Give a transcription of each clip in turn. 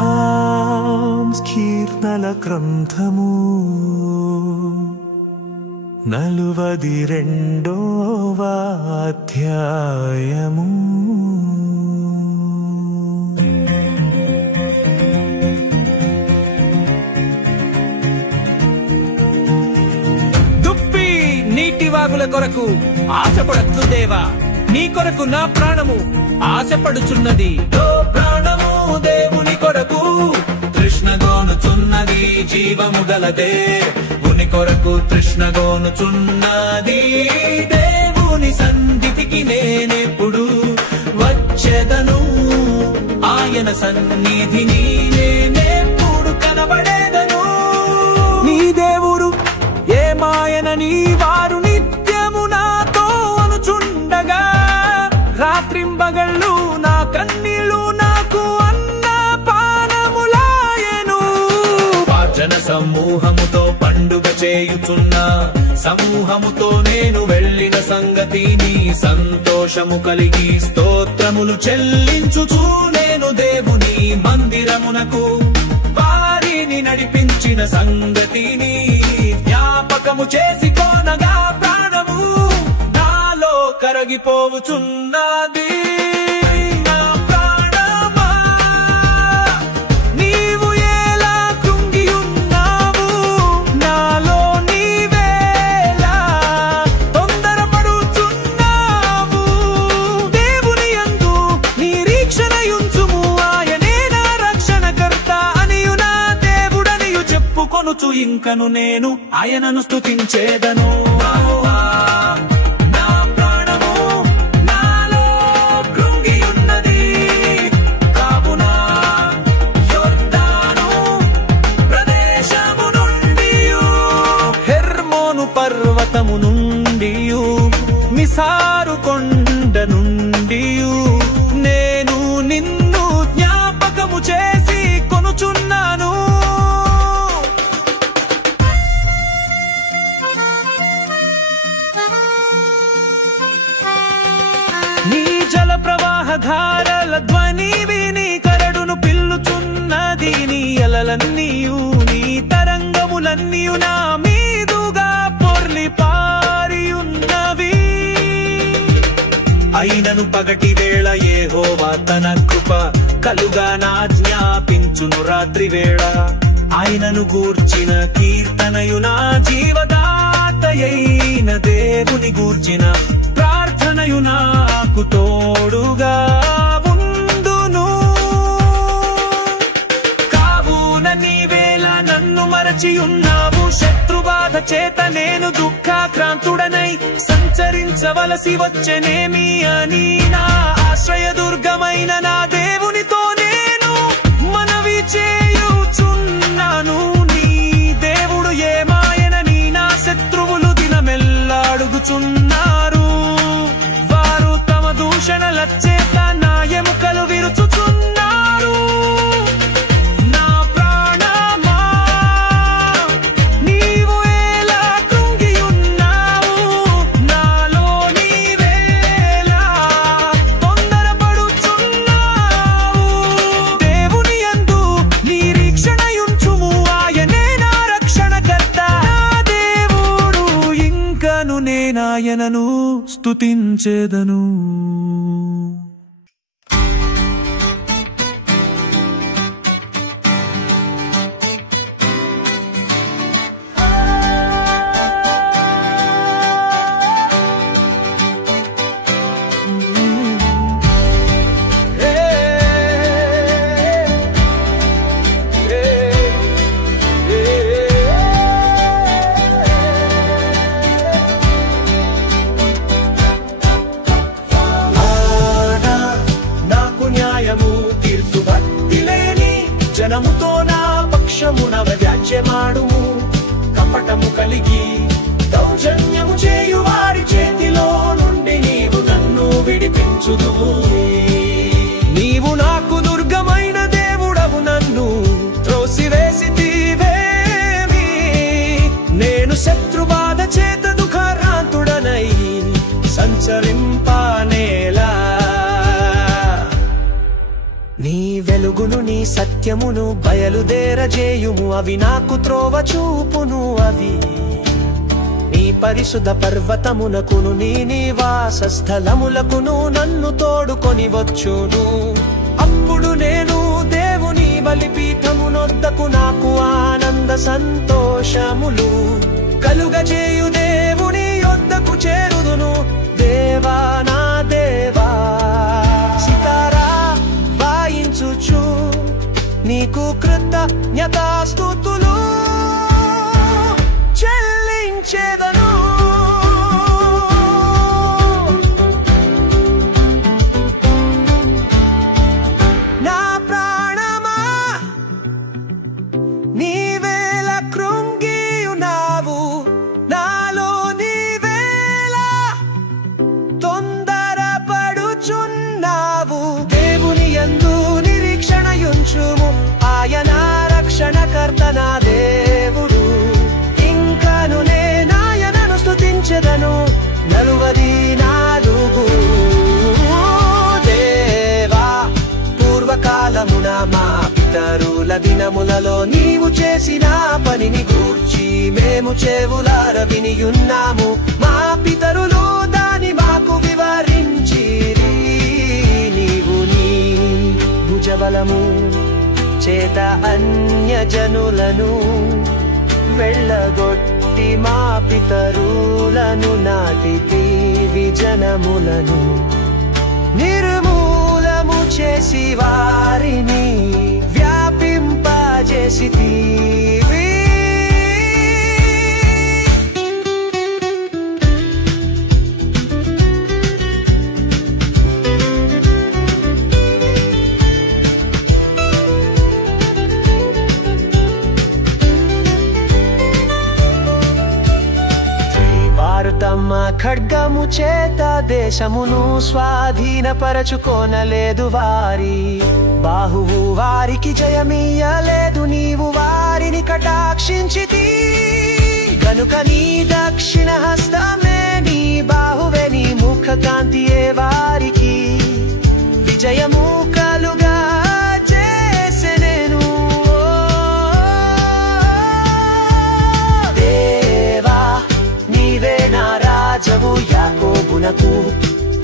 Psalms కీర్తనల గ్రంథము 42వ అధ్యాయము. దుప్పి నీటి వాగుల కొరకు ఆశపడచ్చు దేవా, నీ కొరకు నా ప్రాణము ఆశపడుచున్నది. ఓ ప్రాణము దేవుని కొరకు తృష్ణగోనుచున్నది, జీవము గలదే ఉని కొరకు తృష్ణగోనుచున్నది. దేవుని సన్నిధికి నేనెప్పుడు వచ్చెదను, ఆయన సన్నిధిని నేనెప్పుడు కనబడేదను. నీ దేవుడు ఏమాయనని వారు నిత్యము నాతో అనుచుండగా, రాత్రింబగళ్ళు నా కన్నీళ్ళు నాకు అన్నపానములాయెను. జన సమూహముతో పండుగ చేయుచున్న సమూహముతో నేను వెళ్ళిన సంగతిని సంతోషము కలిగి స్తోత్రములు చెల్లించుచు నేను దేవుని మందిరమునకు వారిని నడిపించిన సంగతిని జ్ఞాపకము చేసుకోనగా ప్రాణము నాలో కరగిపోవుచున్నది. ఇంకను నేను ఆయనను స్తుతించేదను. నా ప్రాణము నాలో కృంగి ఉన్నది, కావున యొర్దాను ప్రదేశము నుండి హెర్మోను పర్వతము నుండి మిసారు కొండ నుండి నేను నిన్ను జ్ఞాపకము చేసి కొనుచున్నాను. నీ జల ప్రవాహధారల ధ్వని విని కరడును పిల్లుచున్నది. నీ అలలన్నీయు నీ తరంగములన్నీయు నా మీదుగా పొర్లి పారియున్నవి. అయినను పగటి వేళ యెహోవా తన కృప కలుగా నా జ్ఞాపించును రాత్రి వేళ. ఆయనను గూర్చిన కీర్తనయు నా జీవదాతయైన దేవుని గూర్చిన ప్రార్థనయు నాకు తోడుగా ఉండును. కావున నీవేళ నన్ను మరచియున్నావు, శత్రుబాధ చేత నేను దుఃఖాక్రాంతుడనై సంచరించవలసి వచ్చెనేమి అని నా ఆశ్రయదుర్గమైన నా దేవునితో నేను మనవి చేయుచున్నాను. నీ దేవుడు ఏమాయనని నా శత్రువులు దినమెల్లాడుగుచున్నారు. వారు తమ దూషణల చేత నా ఎముకలు విరుచుచున్నారు. నా ప్రాణమా నీవు ఎలా కృంగి ఉన్నావు, నాలో నీవేలా తొందరపడుచున్నావు. దేవుని యందు నిరీక్షణయుంచుము, ఆయనే నా రక్షణకర్త. నా దేవుడు ఇంకను నేనాయనను స్తుతించేదను. జనముతో నా పక్షమున వ్యాజ్యమాడుము, కపటము కలిగి దౌర్జన్యము చేయు వారి చేతిలో నుండి నీవు నన్ను విడిపించుదువు. నీవు నాకు దుర్గమైన దేవుడవు, నన్ను త్రోసివేసితివేమి. నేను శత్రుబాధ చేత దుఃఖారాంతుడనై సంచరింపనేలా. నీ వెలుగు వెలుగును నీ సత్యమును బయలుదేరజేయుము. అవి నాకు త్రోవ చూపును. అవి నీ పరిశుద్ధ పర్వతమునకును నీ నివాస స్థలములకును నన్ను తోడుకొని వచ్చును. అప్పుడు నేను దేవుని బలిపీఠమునొద్దకు నాకు ఆనంద సంతోషములు కలుగజేయు దేవుని యొద్దకు చేరుదును. దేవా నా దేవా సితారా వాయించుచు నీకు కృతజ్ఞతాస్తుతులు చెల్లించేదను. నా ప్రాణమా నీవేళ కృంగియున్నావు. నాలో నీవేళ తొందరపడుచున్నావు. దేవుని యందు నిరీక్షణయుంచుము. ఆయన రక్షణకర్త నా దేవుడు. ఇంకను నేనాయనను స్తుతించెదను. 44 దేవా పూర్వకాలమున మా పితరుల దినములలో నీవు చేసిన పనిని గూర్చి మేము చెవులార వినియున్నాము. మా పితరులు దాని మాకు వివరించిరి. నీవు నీ భుజబలము చేత అన్యజనులను వెళ్ళగొట్టి మా పితరులను నాటితివి. జనములను నిర్మూలము చేసి వారిని వ్యాపింపజేసితివి. తమ ఖడ్గము చేత దేశమును స్వాధీనపరచుకోనలేదు. వారి బాహువు వారికి జయమీయలేదు. నీవు వారిని కటాక్షించితి గనుక నీ దక్షిణ హస్తమే నీ బాహువే నీ ముఖ కాంతియే వారికి విజయము కలుగా చేసెనెను. రాజవు యాకోబునకు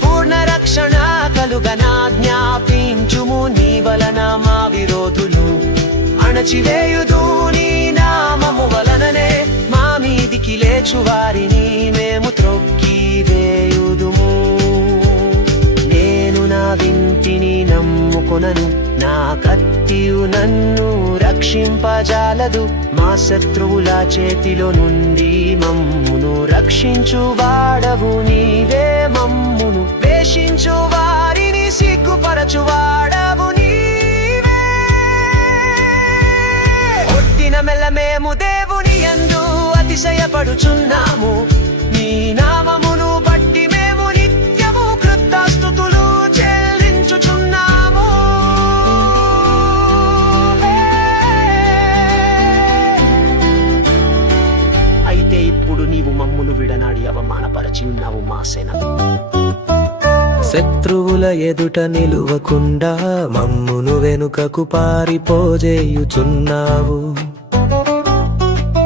పూర్ణ రక్షణ కలుగనా జ్ఞాపించుము. నీ వలన మా విరోధులు అణచివేయుదు. నీ నామము వలననే మా మీదికి లేచు వారిని మేము త్రొక్కివేయుదుము. నేను నా వింటిని నమ్ముకొనను. నా కత్తియు నన్ను రక్షింపజాలదు. మా శత్రువుల చేతిలో నుండి మమ్మును రక్షించు వాడవు నీవే. మమ్మును వేషించు వారిని సిగ్గుపరచు వాడవు నీవే. ఒట్టిన మెల్ల మేము దేవుని యందు అతిశయపడుచున్నాము. నీ నామమును బట్టి మేము నిత్యము కృతజ్ఞతాస్తుతులు చెల్లించుచున్నాము. అయితే ఇప్పుడు నీవు మమ్మును విడనాడి అవమానపరచి ఉన్నావు మా సేన. శత్రువుల ఎదుట నిలువకుండా మమ్మును వెనుకకు పారిపోజేయుచున్నావు.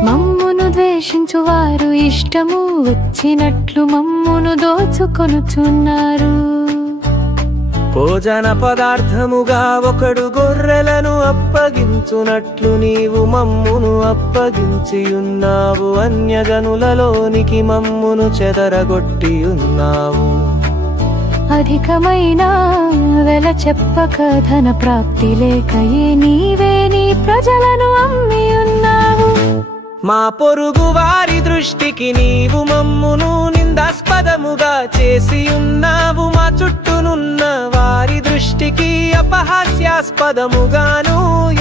మమ్మును ద్వేషించు వారు ఇష్టము వచ్చినట్లు మమ్మును దోచుకొనుచున్నారు. భోజన పదార్థముగా ఒకడు గొర్రెలను అప్పగించునట్లు నీవు మమ్మును అప్పగించియున్నావు. అన్యజనులలోనికి మమ్మును చెదరగొట్టి ఉన్నావు. అధికమైన వెల చెప్పక ధన ప్రాప్తి లేకయే నీవే నీ ప్రజలను అమ్మి ఉన్నావు. మా పొరుగు వారి దృష్టికి నీవు మమ్మును నిందాస్పదముగా చేసి ఉన్నావు. మా చుట్టూనున్న వారి దృష్టికి అపహాస్యాస్పదముగాను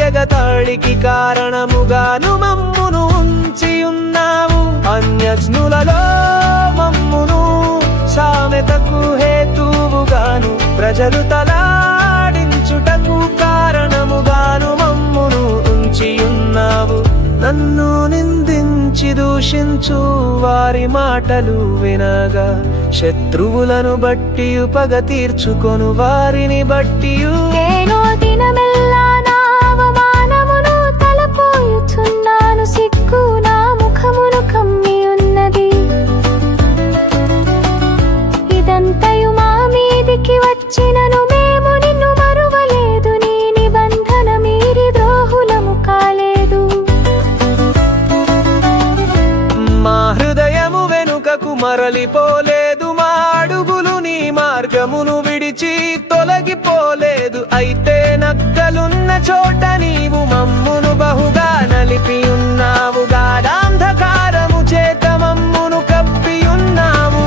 ఎగతాళికి కారణముగాను మమ్మును ఉంచి ఉన్నావు. అన్యజనులలో మమ్మును సామెతకు హేతువుగాను ప్రజలు తలాడించుటకు కారణముగాను మమ్మును ఉంచి ఉన్నావు. నన్ను నిందించి దూషించు వారి మాటలు వినగా శత్రువులను బట్టి పగ తీర్చుకొను వారిని బట్టి దినమెల్లా మరలిపోలేదు, మా అడుగులు నీ మార్గమును విడిచి తొలగిపోలేదు. అయితే నక్కలున్న చోట నీవు మమ్మును బహుగా నలిపి ఉన్నావు, గాఢాంధకారము చేత మమ్మును కప్పి ఉన్నావు.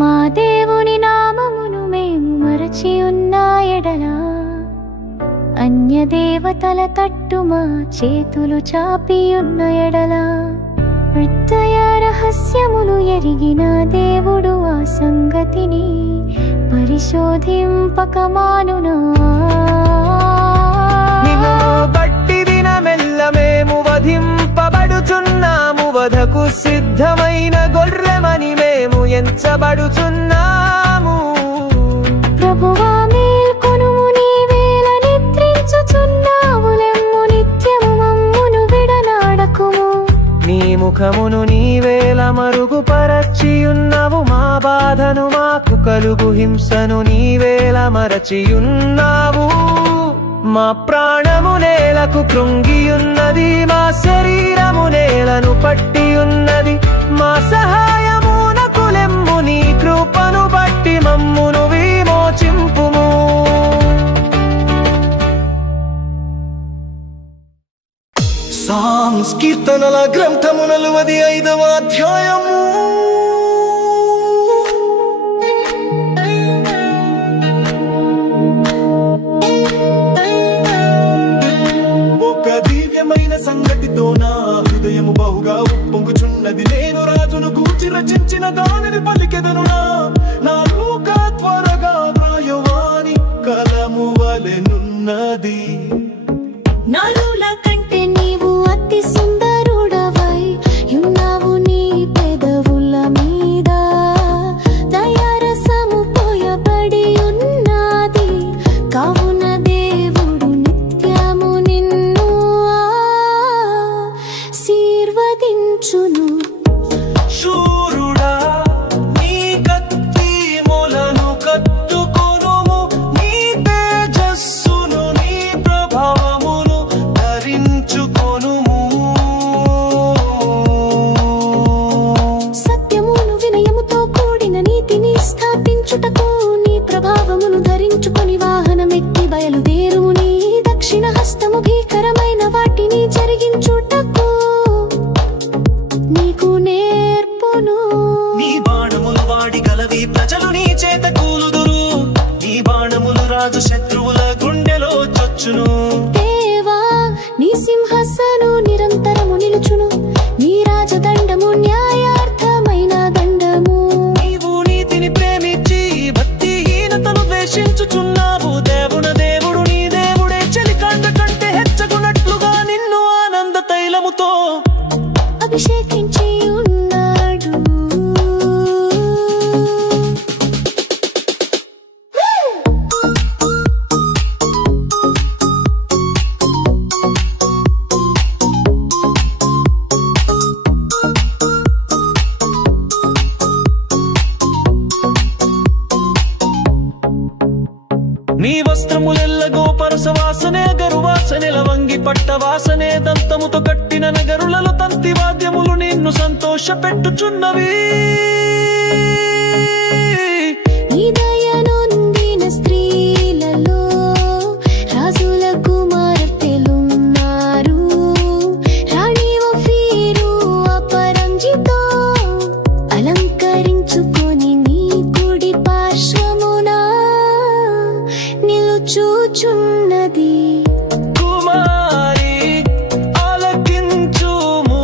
మా దేవుని నామమును మేము మరచి ఉన్న ఎడల అన్య దేవతల తట్టు మా చేతులు చాపి ఉన్న ఎడల హృదయ రహస్యములు ఎరిగిన దేవుడు ఆ సంగతిని పరిశోధింపక మానునా. నిన్ను బట్టి దినమెల్ల మేము వధింపబడుచున్నాము, వధకు సిద్ధమైన గొర్రెమని మేము ఎంచబడుచున్నాము. ప్రభువా మేల్కొనుము, నీవేళ నిద్రించుచున్నావులెమ్ము, నిత్యము మమ్మును విడనాడకుము. నీ ముఖమును నీవేళ మరుగుపరచియున్నావు, మా బాధను మాకు కలుగు హింసను నీవేళ మరచియున్నావు. మా ప్రాణము నేలకు కృంగియున్నది, మా శరీరము నేలను పట్టియున్నది. మా సహాయమునకు లెమ్ము, నీ కృపను బట్టి మమ్మును విమోచింపుము. సంకీర్తనల గ్రంథము 45వ అధ్యాయము. ఒక దివ్యమైన సంగతితో నా హృదయము బహుగా ఉప్పొంగుచున్నది. నేను రాజును గూర్చి రచించిన దానిని పలికెదను. నా లోక త్వరగా వ్రాయువాని కలము వలెనున్నది. నరుల కంటే నీవు అతి సుందరుడవై ఉన్నావు, నీ పెదవుల మీద దయారసము పోయబడి ఉన్నది. కావున దేవుడు నిత్యము నిన్ను ఆశీర్వదించును. శూరుడా, నీ కత్తి మొలను కట్టుకొనుము, నీ తేజస్సును నీ ప్రభావమును ధరించుకొనుము. సత్యమును వినయముతో కూడిన నీతిని స్థాపించుటకు నీ ప్రభావమును ధరించుకొని వాహనమెక్కి బయలుదేరుము. నీ దక్షిణ హస్తము భీకరమైన వాటిని జరిగించుటకు నీకు నేర్పును. నీ బాణములు వాడి గలవి, ప్రజలు నీ చేత కూలుదురు. నీ బాణములు రాజు శత్రువుల గుండెలో చొచ్చును. దేవా, నీ సింహాసను నిరంతరము నిలుచును, నీ రాజదండము న్యాయార్థమైన దండము. నీవు నీతిని ప్రేమించి భక్తిహీనతను ద్వేషించుచున్నావు. దేవుడు నీ దేవుడే చలికాండ కంటే హెచ్చగునట్లుగా నిన్ను ఆనంద తైలముతో అభిషేకించి ఉన్నాడు. నీ వస్త్రములెల్ల గోపరస వాసనే, గరువాసనే, లవంగి పట్ట వాసనే. దంతముతో కట్టిన నగరులలో తంతి వాద్యములు నిన్ను సంతోష పెట్టుచున్నవి. నీ దయనొందిన స్త్రీలలో రాజుల కుమార్తెలున్నారు. రాణి ఓఫీరు అపరంజితో అలంకరించుకొని నీ కుడి పార్శ్వమున నిలుచుచున్నది. కుమారి ఆలకించుము,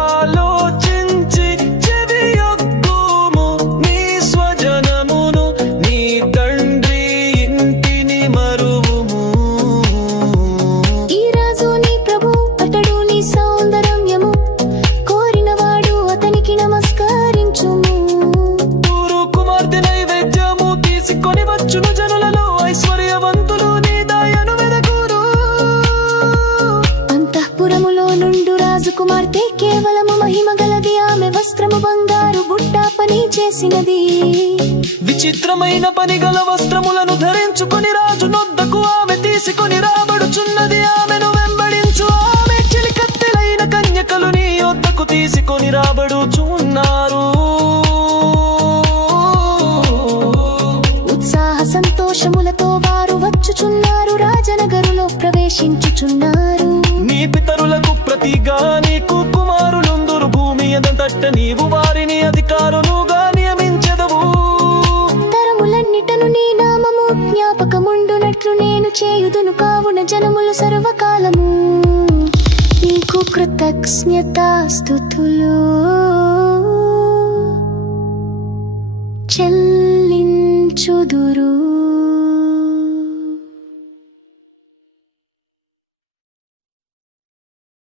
ఆలోచించి చెవియొగ్గుము. నీ స్వజనమును నీ తండ్రి ఇంటిని మరువుము. ఈ రాజు నీ ప్రభు, అతడు నీ సౌందర్యము, కోరినవాడు అతనికి నమస్కరించుము. ఊరు కుమార్తె నైవేద్యము తీసుకొని వచ్చును, జనులలో ఐశ్వర్యవంతులు నీ దయను వెదకురు. అంతఃపురములో నుండు రాజు కుమార్తె కేవలము మహిమ గలది, ఆమె వస్త్రము బంగారు బుట్ట పని చేసినది. విచిత్రమైన పనిగల వస్త్రములను ధరించుకొని రాజు నొద్దకు ఆమె తీసుకొని రాబడుచున్నది. ఆమెను వెంబడించు ఆమె చెలికత్తెలైన కన్యకలు నీ యొద్దకు తీసుకొని రాబడుచున్నారు. ఉత్సాహ సంతోషములతో వారు వచ్చుచున్నారు, రాజనగరులో ప్రవేశించుచున్నారు. నీ పితరులకు ప్రతిగా నీకు కుమారులుందురు, భూమి ఎదంతట నీవు వారిని అధికారులుగా నియమించెదవు. తరములన్నిటను నీ నామము జ్ఞాపకముండునట్లు నేను చేయుదును, కావున జనములు సర్వకాలము నీకు కృతజ్ఞతాస్తుతులు చెల్లించుదురు.